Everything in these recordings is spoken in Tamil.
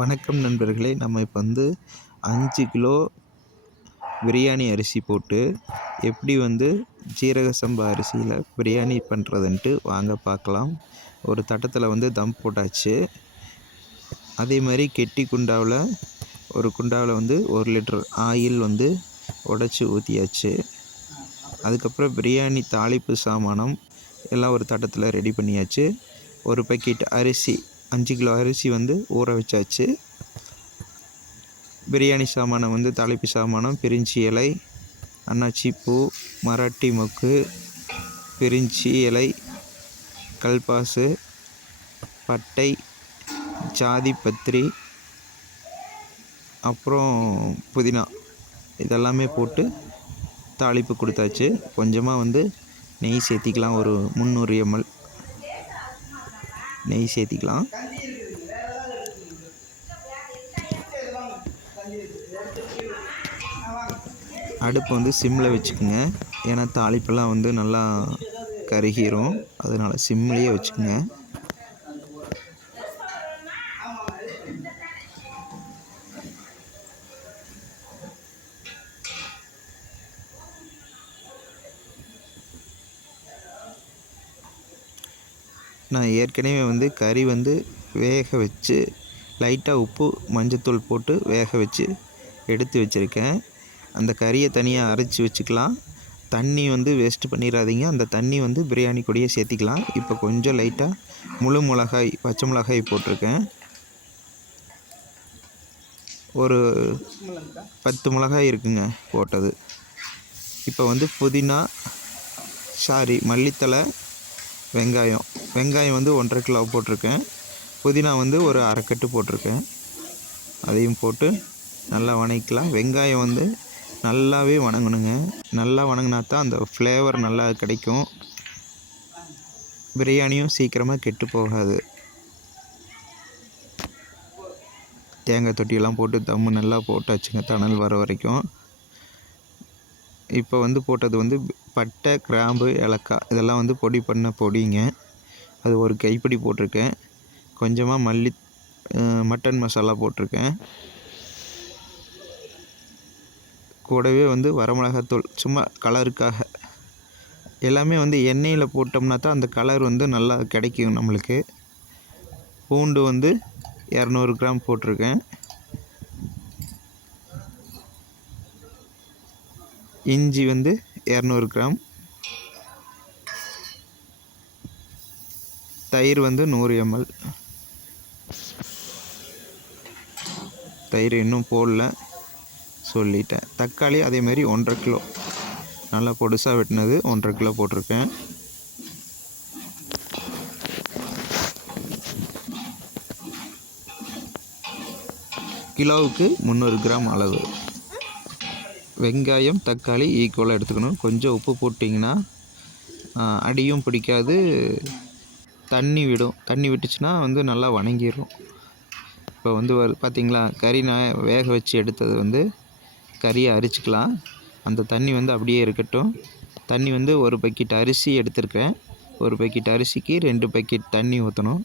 வணக்கம் நண்பர்களே. நம்ம இப்போ வந்து அஞ்சு கிலோ பிரியாணி அரிசி போட்டு எப்படி வந்து ஜீரக சம்பா அரிசியில் பிரியாணி பண்ணுறதுன்ட்டு வாங்க பார்க்கலாம் ஒரு தட்டத்தில் வந்து தம் போட்டாச்சு. அதே மாதிரி கெட்டி குண்டாவில் ஒரு குண்டாவில் வந்து ஒரு லிட்டர் ஆயில் வந்து உடச்சி ஊற்றியாச்சு அதுக்கப்புறம் பிரியாணி தாளிப்பு சாமானம் எல்லாம் ஒரு தட்டத்தில் ரெடி பண்ணியாச்சு. ஒரு பக்கெட் அரிசி அஞ்சு கிலோ அரிசி வந்து ஊற வச்சாச்சு. பிரியாணி சாமானம் வந்து தாளிப்பு சாமானம் பிரிஞ்சி இலை அன்னாச்சி பூ மராட்டி மொக்கு பிரிஞ்சி இலை கல்பாசு பட்டை ஜாதி பத்திரி அப்புறம் புதினா. இதெல்லாமே போட்டு தாளிப்பு கொடுத்தாச்சு. கொஞ்சமாக வந்து நெய் சேர்த்திக்கலாம். ஒரு முந்நூறு எம்எல். நெய் சேர்த்திக்கலாம். அடுப்பு வந்து சிம்மில் வச்சுக்கோங்க. ஏன்னா தாளிப்பெல்லாம் வந்து நல்லா கருகிரும். அதனால் சிம்லேயே வச்சுக்கோங்க. நான் ஏற்கனவே வந்து கறி வந்து வேக வச்சு லைட்டாக உப்பு மஞ்சத்தூள் போட்டு வேக வச்சு எடுத்து வச்சுருக்கேன். அந்த கறியை தனியாக அரைச்சி வச்சுக்கலாம். தண்ணி வந்து வேஸ்ட் பண்ணிடாதீங்க அந்த தண்ணி வந்து பிரியாணி கூடயே சேர்த்திக்கலாம். இப்போ கொஞ்சம் லைட்டாக முழு மிளகாய் பச்சை மிளகாய் போட்டிருக்கேன். ஒரு பத்து மிளகாய் இருக்குங்க போட்டது. இப்போ வந்து புதினா சாரி மல்லித்தலை வெங்காயம். வெங்காயம் வந்து ஒன்றரை கிலோ போட்டிருக்கேன். புதினா வந்து ஒரு அரைக்கட்டு போட்டிருக்கேன். அதையும் போட்டு நல்லா வணக்கலாம் வெங்காயம் வந்து நல்லாவே வணங்கணுங்க. நல்லா வணங்கினா தான் அந்த ஃப்ளேவர் நல்லா கிடைக்கும். பிரியாணியும் சீக்கிரமாக கெட்டு போகாது. தேங்காய் தொட்டியெல்லாம் போட்டு தம்மு நல்லா போட்டாச்சுங்க. தணல் வர வரைக்கும். இப்போ வந்து போட்டது வந்து பட்டை கிராம்பு ஏலக்காய் இதெல்லாம் வந்து பொடி பண்ண பொடிங்க. அது ஒரு கைப்பிடி போட்டிருக்கேன். கொஞ்சமாக மல்லி மட்டன் மசாலா போட்டிருக்கேன். கூடவே வந்து வரமிளகாத்தூள் சும்மா கலருக்காக. எல்லாமே வந்து எண்ணெயில் போட்டோம்னா தான் அந்த கலர் வந்து நல்லா கிடைக்கும் நம்மளுக்கு. பூண்டு வந்து இரநூறு கிராம் போட்டிருக்கேன். இஞ்சி வந்து இரநூறு கிராம். தயிர் வந்து நூறு எம்எல். தயிர் இன்னும் போடல சொல்லிட்டேன். தக்காளி அதேமாரி ஒன்றரை கிலோ. நல்லா பொடுசாக வெட்டினது ஒன்றரை கிலோ போட்டிருக்கேன். கிலோவுக்கு முந்நூறு கிராம் அளவு. வெங்காயம் தக்காளி ஈக்குவலாக எடுத்துக்கணும். கொஞ்சம் உப்பு போட்டிங்கன்னா அடியும் பிடிக்காது. தண்ணி விடும். தண்ணி விட்டுச்சுன்னா வந்து நல்லா வணங்கிடும் இப்போ வந்து பார்த்திங்களா கறி நான் வேக வச்சு எடுத்தது வந்து கறியை அரிச்சிக்கலாம். அந்த தண்ணி வந்து அப்படியே இருக்கட்டும். தண்ணி வந்து ஒரு பக்கெட் அரிசி எடுத்திருக்கேன். ஒரு பக்கெட் அரிசிக்கு ரெண்டு பக்கெட் தண்ணி ஊற்றணும்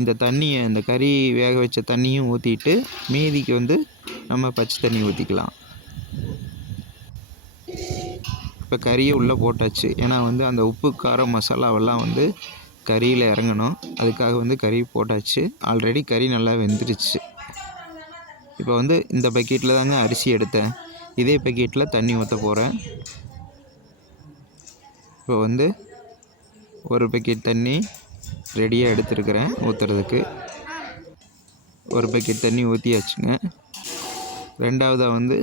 இந்த தண்ணியை இந்த கறி வேக வச்ச தண்ணியும் ஊற்றிட்டு மீதிக்கு வந்து நம்ம பச்சை தண்ணி ஊற்றிக்கலாம் இப்போ கறியை உள்ளே போட்டாச்சு. ஏன்னா வந்து அந்த உப்பு காரம் மசாலாவெல்லாம் வந்து கறியில் இறங்கணும். அதுக்காக வந்து கறி போட்டாச்சு. ஆல்ரெடி கறி நல்லா வெந்துருச்சு. இப்போ வந்து இந்த பக்கெட்டில் தாங்க அரிசி எடுத்தேன். இதே பக்கெட்டில் தண்ணி ஊற்ற போகிறேன் இப்போ வந்து ஒரு பக்கெட் தண்ணி ரெடியாக எடுத்துருக்கிறேன் ஊற்றுறதுக்கு ஒரு பக்கெட் தண்ணி ஊற்றியாச்சுங்க ரெண்டாவதாக வந்து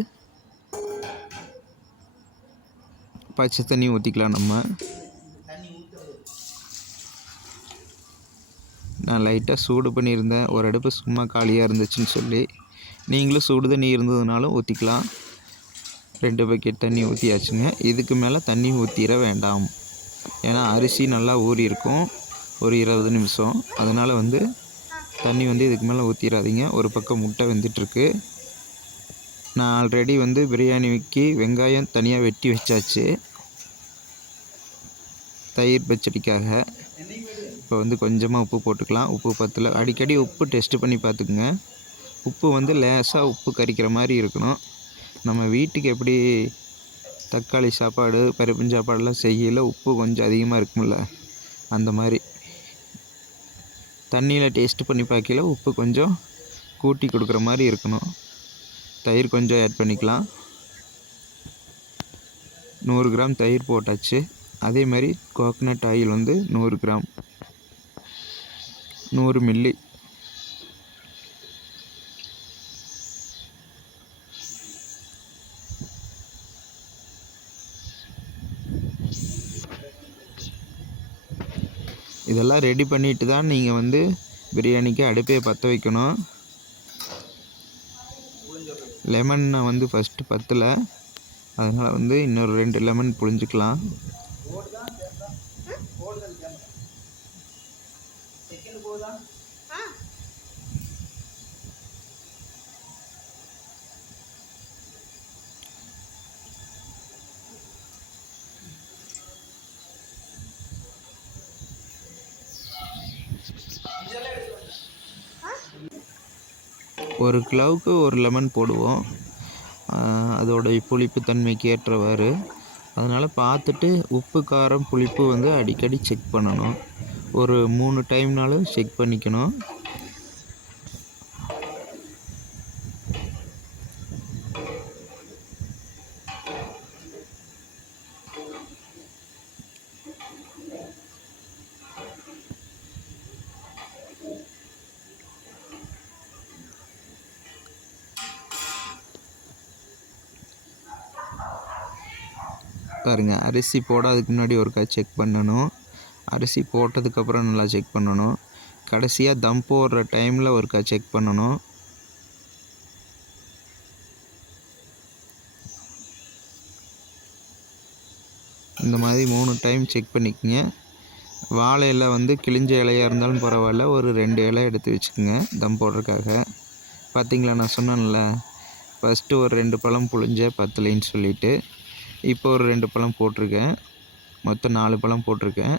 பச்சை தண்ணி ஊற்றிக்கலாம் நம்ம. நான் லைட்டாக சூடு பண்ணியிருந்தேன். ஒரு அடுப்பு சும்மா காலியாக இருந்துச்சுன்னு சொல்லி. நீங்களும் சூடு தண்ணி இருந்ததுனாலும் ஊற்றிக்கலாம் ரெண்டு பக்கெட் தண்ணி ஊற்றியாச்சுங்க இதுக்கு மேலே தண்ணி ஊற்றிட வேண்டாம். ஏன்னா அரிசி நல்லா ஊறி இருக்கும். ஒரு இருபது நிமிஷம். அதனால் வந்து தண்ணி வந்து இதுக்கு மேலே ஊற்றிடாதீங்க ஒரு பக்கம் முட்டை வெந்துட்டுருக்கு. நான் ஆல்ரெடி வந்து பிரியாணிக்கு வெங்காயம் தனியாக வெட்டி வச்சாச்சு. தயிர் பச்சடிக்காக. இப்போ வந்து கொஞ்சமாக உப்பு போட்டுக்கலாம். உப்பு பத்தில். அடிக்கடி உப்பு டெஸ்ட்டு பண்ணி பார்த்துக்குங்க உப்பு வந்து லேசாக உப்பு கரிக்கிற மாதிரி இருக்கணும். நம்ம வீட்டுக்கு எப்படி தக்காளி சாப்பாடு பருப்பின் சாப்பாடெல்லாம் செய்யல உப்பு கொஞ்சம் அதிகமாக இருக்கும்ல. அந்த மாதிரி. தண்ணியில் டேஸ்ட் பண்ணி பார்க்கல உப்பு கொஞ்சம் கூட்டி கொடுக்குற மாதிரி இருக்கணும். தயிர் கொஞ்சம் ஆட் பண்ணிக்கலாம். நூறு கிராம் தயிர் போட்டாச்சு. அதே மாதிரி கோகனட் ஆயில் வந்து நூறு கிராம். நூறு மில்லி இதெல்லாம் ரெடி பண்ணிட்டு தான் நீங்கள் வந்து பிரியாணிக்கு அடுப்பையை பற்ற வைக்கணும். லெமன் வந்து ஃபஸ்ட்டு பற்றல அதனால் வந்து இன்னொரு ரெண்டு லெமன் புழிஞ்சிக்கலாம். ஒரு கிலோவுக்கு ஒரு லெமன் போடுவோம். அதோடைய புளிப்பு தன்மைக்கு ஏற்றவாறு. அதனால் பார்த்துட்டு உப்பு காரம் புளிப்பு வந்து அடிக்கடி செக் பண்ணணும். ஒரு மூணு டைம்னாலும் செக் பண்ணிக்கணும். பாருங்க. அரிசி போட அதுக்கு முன்னாடி ஒருக்கா செக் பண்ணணும். அரிசி போட்டதுக்கப்புறம் நல்லா செக் பண்ணணும். கடைசியாக தம் போடுற டைமில் ஒருக்கா செக் பண்ணணும். இந்த மாதிரி மூணு டைம் செக் பண்ணிக்கோங்க. வாழை இலை வந்து கிழிஞ்ச இலையாக இருந்தாலும் பரவாயில்ல. ஒரு ரெண்டு இலை எடுத்து வச்சுக்கோங்க தம் போடுறதுக்காக. பார்த்திங்களா நான் சொன்னேன்ல. ஃபஸ்ட்டு ஒரு ரெண்டு பழம் புழிஞ்ச பத்தலைன்னு சொல்லிவிட்டு இப்போ ஒரு ரெண்டு பழம் போட்டிருக்கேன். மொத்தம் நாலு பழம் போட்டிருக்கேன்.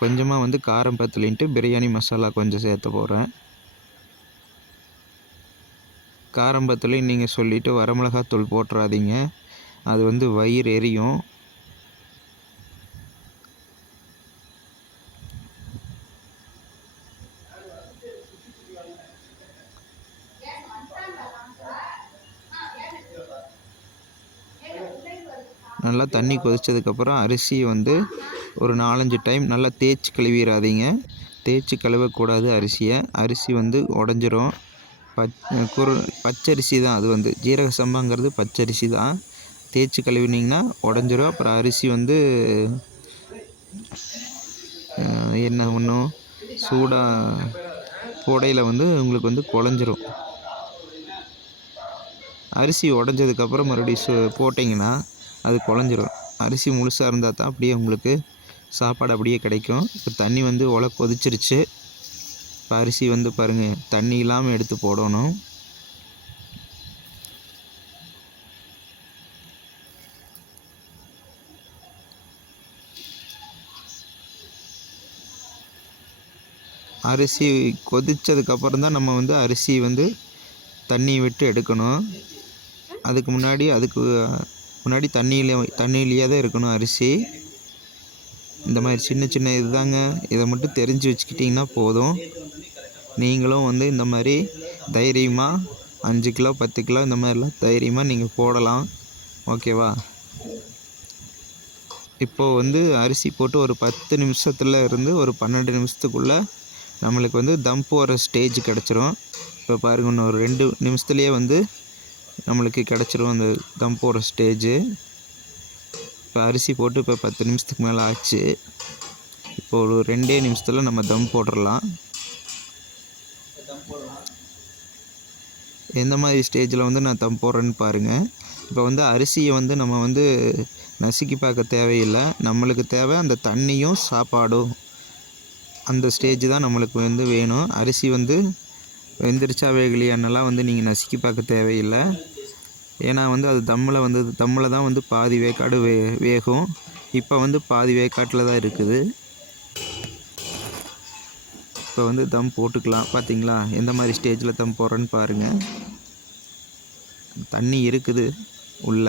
கொஞ்சமாக வந்து காரம் பத்தலைன்ட்டு பிரியாணி மசாலா கொஞ்சம் சேர்த்த போகிறேன் காரம் பத்தலைன்னு நீங்கள் சொல்லிவிட்டு வரமிளகாத்தூள் போட்டுறாதீங்க. அது வந்து வயிறு எரியும். நல்லா தண்ணி கொதித்ததுக்கப்புறம் அரிசியை வந்து ஒரு நாலஞ்சு டைம் நல்லா தேய்ச்சி கழுவிடாதீங்க தேய்ச்சி கழுவக்கூடாது அரிசியை. அரிசி வந்து உடஞ்சிரும். பச் குரு பச்சரிசி தான் அது வந்து. ஜீரக சம்பாங்கிறது பச்சரிசி தான். தேய்ச்சி கழுவினீங்கன்னா உடஞ்சிரும். அப்புறம் அரிசி வந்து என்ன ஒன்றும் சூடாக போடையில் வந்து உங்களுக்கு வந்து குழஞ்சிரும். அரிசி உடஞ்சதுக்கப்புறம் மறுபடியும் சு போட்டிங்கன்னா அது குழஞ்சிரும். அரிசி முழுசாக இருந்தால் தான் அப்படியே உங்களுக்கு சாப்பாடு அப்படியே கிடைக்கும். இப்போ தண்ணி வந்து ஒலை கொதிச்சிருச்சு. இப்போ அரிசி வந்து பாருங்கள் தண்ணி இல்லாமல் எடுத்து போடணும். அரிசி கொதித்ததுக்கப்புறம் தான் நம்ம வந்து அரிசி வந்து தண்ணி விட்டு எடுக்கணும். அதுக்கு முன்னாடி அதுக்கு முன்னாடி தண்ணியில் தண்ணியிலேயே தான் இருக்கணும் அரிசி. இந்த மாதிரி சின்ன சின்ன இதுதாங்க. இதை மட்டும் தெரிஞ்சு வச்சுக்கிட்டிங்கன்னா போதும். நீங்களும் வந்து இந்த மாதிரி தைரியமாக அஞ்சு கிலோ பத்து கிலோ இந்த மாதிரிலாம் தைரியமாக நீங்கள் போடலாம். ஓகேவா? இப்போது வந்து அரிசி போட்டு ஒரு பத்து நிமிஷத்தில் இருந்து ஒரு பன்னெண்டு நிமிஷத்துக்குள்ளே நம்மளுக்கு வந்து தம் போகிற ஸ்டேஜ் கிடச்சிரும். இப்போ பாருங்க இன்னும் ஒரு ரெண்டு நிமிஷத்துலேயே வந்து நம்மளுக்கு கிடச்சிரும் அந்த தம் போடுற ஸ்டேஜு இப்போ அரிசி போட்டு இப்போ பத்து நிமிஷத்துக்கு மேலே ஆச்சு. இப்போ ஒரு ரெண்டே நிமிஷத்தில் நம்ம தம் போட்டுடலாம் எந்த மாதிரி ஸ்டேஜில் வந்து நான் தம் போடுறேன்னு பாருங்கள் இப்போ வந்து அரிசியை வந்து நம்ம வந்து நசுக்கி பார்க்க தேவையில்லை. நம்மளுக்கு தேவை அந்த தண்ணியும் சாப்பாடும். அந்த ஸ்டேஜ் தான் நம்மளுக்கு வந்து வேணும். அரிசி வந்து வெந்திருச்சா வேகலையான்னெல்லாம் வந்து நீங்கள் நசுக்கி பார்க்க தேவையில்லை. ஏன்னா வந்து அது தம்மில் வந்து தம்மில் தான் வந்து பாதி வேக்காடு வே வேகும். இப்போ வந்து பாதி வேக்காட்டில் தான் இருக்குது. இப்போ வந்து தம் போட்டுக்கலாம். பார்த்தீங்களா? எந்த மாதிரி ஸ்டேஜில் தம் போடுறேன்னு பாருங்கள் தண்ணி இருக்குது உள்ள.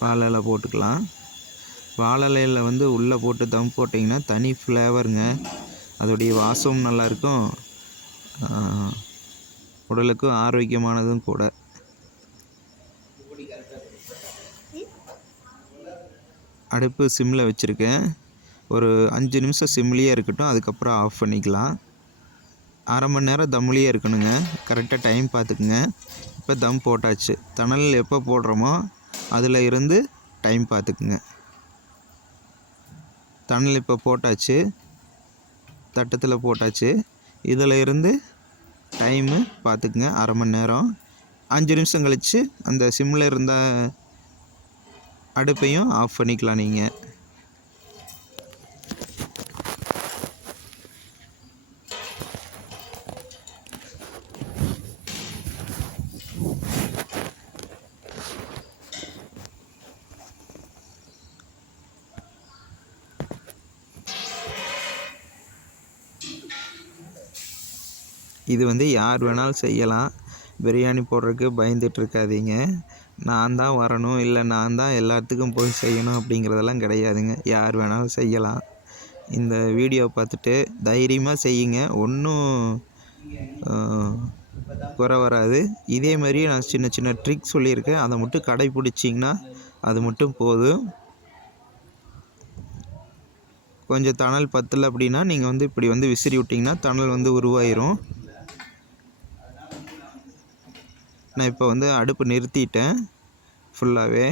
வாழலை போட்டுக்கலாம். வாழலையில் வந்து உள்ளே போட்டு தம் போட்டிங்கன்னா தனி ஃப்ளேவருங்க. அதோடைய வாசமும் நல்லாயிருக்கும். உடலுக்கும் ஆரோக்கியமானதும் கூட. அடுப்பு சிம்மில் வச்சுருக்கேன். ஒரு அஞ்சு நிமிஷம் சிம்லேயே இருக்கட்டும் அதுக்கப்புறம் ஆஃப் பண்ணிக்கலாம். அரை மணி நேரம் தம்லேயே இருக்கணுங்க. கரெக்டாக டைம் பார்த்துக்குங்க. இப்போ தம் போட்டாச்சு. தணல் எப்போ போடுறோமோ அதில் இருந்து டைம் பார்த்துக்குங்க. தணல் இப்போ போட்டாச்சு. தட்டத்தில் போட்டாச்சு. இதில் இருந்து டைமு பார்த்துக்குங்க அரை மணி நேரம். அஞ்சு நிமிஷம் கழித்து அந்த சிம்மில் இருந்த அடுப்பையும் ஆஃப் பண்ணிக்கலாம் நீங்கள் இது வந்து யார் வேணாலும் செய்யலாம். பிரியாணி போடுறதுக்கு பயந்துட்டுருக்காதீங்க நான் தான் வரணும். இல்லை நான் தான் எல்லாத்துக்கும் போய் செய்யணும் அப்படிங்கிறதெல்லாம் கிடையாதுங்க. யார் வேணாலும் செய்யலாம். இந்த வீடியோ பார்த்துட்டு தைரியமாக செய்யுங்க. ஒன்றும் குறை வராது. இதே மாதிரி நான் சின்ன சின்ன ட்ரிக் சொல்லியிருக்கேன். அதை மட்டும் கடைப்பிடிச்சிங்கன்னா அது மட்டும் போதும். கொஞ்சம் தணல் பத்தலை அப்படின்னா நீங்கள் வந்து இப்படி வந்து விசிறி விட்டிங்கன்னா தணல் வந்து உருவாயிரும். நான் இப்போ வந்து அடுப்பு நிறுத்திட்டேன் ஃபுல்லாகவே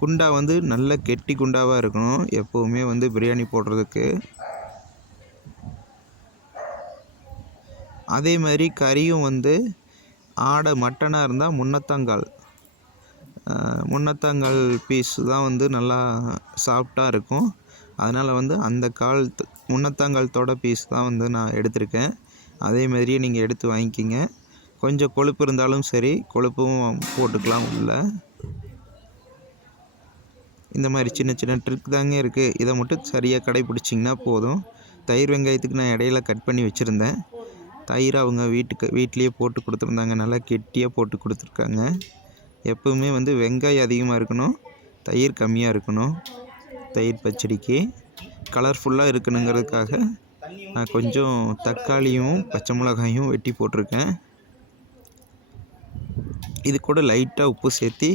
குண்டா வந்து நல்ல கெட்டி குண்டாவாக இருக்கணும் எப்போவுமே வந்து பிரியாணி போடுறதுக்கு. அதே மாதிரி கறியும் வந்து ஆடை மட்டனாக இருந்தால் முன்னத்தாங்கால். முன்னத்தாங்கால் பீஸ் தான் வந்து நல்லா சாஃப்டாக இருக்கும். அதனால் வந்து அந்த கால் முன்னத்தாங்காலத்தோட பீஸ் தான் வந்து நான் எடுத்திருக்கேன். அதே மாதிரியே நீங்கள் எடுத்து வாங்கிக்கிங்க. கொஞ்சம் கொழுப்பு இருந்தாலும் சரி கொழுப்பும் போட்டுக்கலாம் உள்ள. இந்த மாதிரி சின்ன சின்ன ட்ரிக் தாங்க இருக்குது இதை மட்டும் சரியாக கடைப்பிடிச்சிங்கன்னா போதும். தயிர் வெங்காயத்துக்கு நான் இடையில கட் பண்ணி வச்சுருந்தேன். தயிர் அவங்க வீட்டுக்கு வீட்லேயே போட்டு கொடுத்துருந்தாங்க. நல்லா கெட்டியாக போட்டு கொடுத்துருக்காங்க. எப்பவுமே வந்து வெங்காயம் அதிகமாக இருக்கணும் தயிர் கம்மியாக இருக்கணும் தயிர் பச்சடிக்கு. கலர்ஃபுல்லாக இருக்கணுங்கிறதுக்காக நான் கொஞ்சம் தக்காளியும் பச்சை மிளகாயும் வெட்டி போட்டிருக்கேன். இது கூட லைட்டாக உப்பு சேர்த்து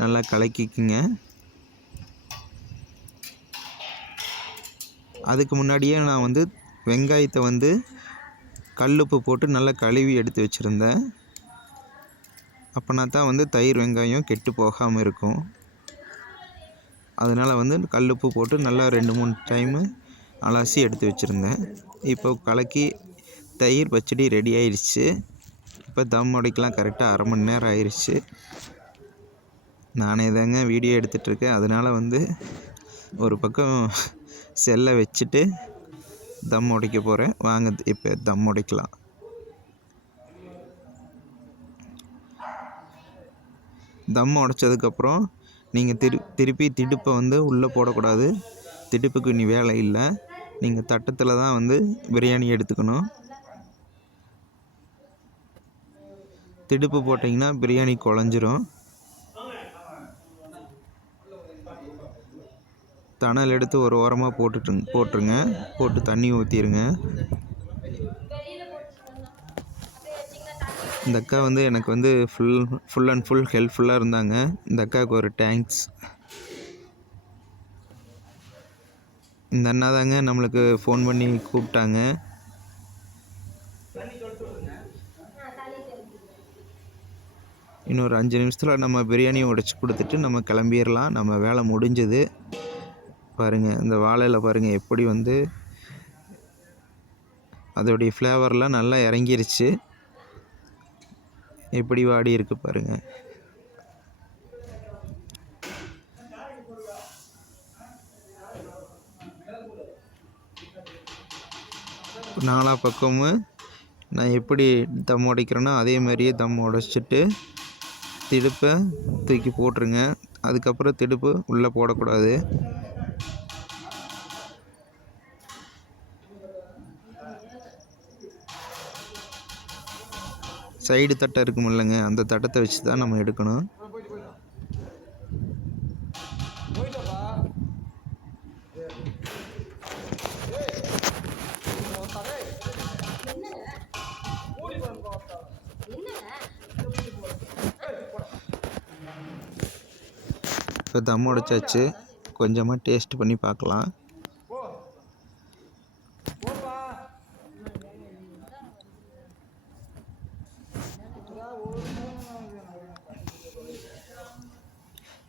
நல்லா கலக்கிக்குங்க. அதுக்கு முன்னாடியே நான் வந்து வெங்காயத்தை வந்து கல்லுப்பு போட்டு நல்லா கழுவி எடுத்து வச்சுருந்தேன். அப்போனா தான் வந்து தயிர் வெங்காயம் கெட்டு போகாமல் இருக்கும். அதனால் வந்து கல்லுப்பு போட்டு நல்லா ரெண்டு மூணு டைமு அலசி எடுத்து வச்சுருந்தேன். இப்போ கலக்கி தயிர் பச்சடி ரெடி ஆயிடுச்சு இப்போ தம் உடைக்கலாம் கரெக்டாக அரை மணி நேரம் ஆயிடுச்சு நானே தாங்க வீடியோ எடுத்துகிட்ருக்கேன் அதனால் வந்து ஒரு பக்கம் செல்லை வச்சுட்டு தம் உடைக்க போகிறேன் வாங்க இப்போ தம் உடைக்கலாம் தம் உடச்சதுக்கப்புறம் நீங்கள் திரு திருப்பி திடுப்பை வந்து உள்ளே போடக்கூடாது. திடுப்புக்கு இனி வேலை இல்லை. நீங்கள் தட்டத்தில் தான் வந்து பிரியாணி எடுத்துக்கணும். திடுப்பு போட்டிங்கன்னா பிரியாணி குழஞ்சிரும். தணல் எடுத்து ஒரு ஓரமாக போட்டுட்டு போட்டுருங்க. போட்டு தண்ணி ஊற்றிடுங்க இந்த அக்கா வந்து எனக்கு வந்து ஃபுல் ஃபுல் அண்ட் ஃபுல் ஹெல்ப்ஃபுல்லாக இருந்தாங்க. இந்த அக்காவுக்கு ஒரு தேங்க்ஸ் இந்த அண்ணா தாங்க நம்மளுக்கு ஃபோன் பண்ணி கூப்பிட்டாங்க. இன்னொரு அஞ்சு நிமிஷத்தில் நம்ம பிரியாணி உடைச்சி கொடுத்துட்டு நம்ம கிளம்பிடலாம். நம்ம வேலை முடிஞ்சது. பாருங்கள் இந்த வாழையில் பாருங்கள் எப்படி வந்து அதோடைய ஃப்ளேவர்லாம் நல்லா இறங்கிருச்சு. எப்படி வாடி இருக்கு பாருங்கள் நாலா பக்கமும் நான் எப்படி தம் உடைக்கிறேனோ அதே மாதிரியே தம் உடைச்சிட்டு திடுப்பை தூக்கி போட்டுருங்க. அதுக்கப்புறம் திடுப்பு உள்ளே போடக்கூடாது. சைடு தட்டை இருக்கும் இல்லைங்க அந்த தட்டத்தை வச்சு தான் நம்ம எடுக்கணும். இப்போ தம் உடைச்சாச்சு. கொஞ்சமாக டேஸ்ட் பண்ணி பார்க்கலாம்.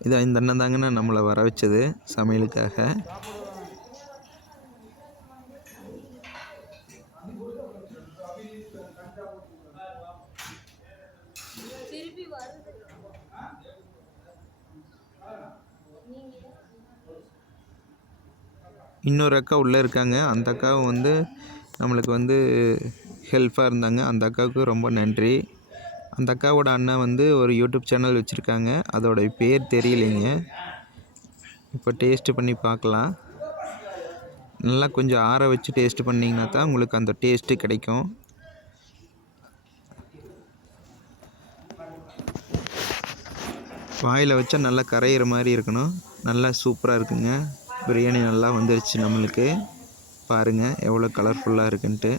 இது இந்த அண்ணன் தாங்கண்ணா நம்மளை வர வச்சது சமையலுக்காக. இன்னொரு அக்கா உள்ளே இருக்காங்க. அந்த அக்காவும் வந்து நம்மளுக்கு வந்து ஹெல்ப்பாக இருந்தாங்க. அந்த அக்காவுக்கு ரொம்ப நன்றி. அந்த அக்காவோட அண்ணன் வந்து ஒரு யூடியூப் சேனல் வச்சுருக்காங்க. அதோட பேர் தெரியலைங்க. இப்போ டேஸ்ட்டு பண்ணி பார்க்கலாம். நல்லா கொஞ்சம் ஆற வச்சு டேஸ்ட்டு பண்ணிங்கன்னா தான் உங்களுக்கு அந்த டேஸ்ட்டு கிடைக்கும். வாயில் வச்சா நல்லா கரையிற மாதிரி இருக்கணும். நல்லா சூப்பராக இருக்குங்க. பிரியாணி நல்லா வந்துருச்சு நம்மளுக்கு. பாருங்கள் எவ்வளோ கலர்ஃபுல்லாக இருக்குன்ட்டு.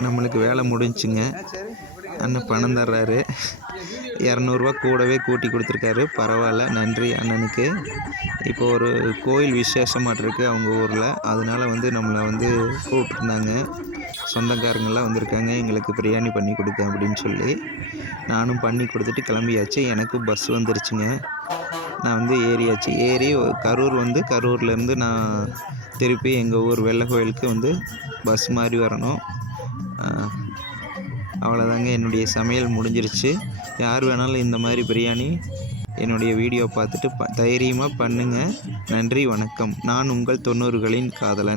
நம்மளுக்கு வேலை முடிஞ்சுங்க. அண்ணன் பணம் தர்றாரு. இரநூறுவா கூடவே கூட்டி கொடுத்துருக்காரு. பரவாயில்ல. நன்றி அண்ணனுக்கு. இப்போ ஒரு கோயில் விசேஷமாட்டிருக்கு அவங்க ஊரில். அதனால் வந்து நம்மளை வந்து கூப்பிட்ருந்தாங்க சொந்தக்காரங்கெல்லாம் வந்திருக்காங்க. எங்களுக்கு பிரியாணி பண்ணி கொடுக்க அப்படின்னு சொல்லி. நானும் பண்ணி கொடுத்துட்டு கிளம்பியாச்சு. எனக்கும் பஸ் வந்துருச்சுங்க. நான் வந்து ஏறியாச்சு. ஏறி கரூர் வந்து கரூர்லேருந்து நான் திருப்பி எங்கள் ஊர் வெள்ளை கோயிலுக்கு வந்து பஸ் மாதிரி வரணும். அவ்வளோதாங்க என்னுடைய சமையல் முடிஞ்சிருச்சு. யார் வேணாலும் இந்த மாதிரி பிரியாணி என்னுடைய வீடியோ பார்த்துட்டு ப தைரியமாக பண்ணுங்கள் நன்றி வணக்கம். நான் உங்கள் தொண்ணூறுகளின் காதலன்.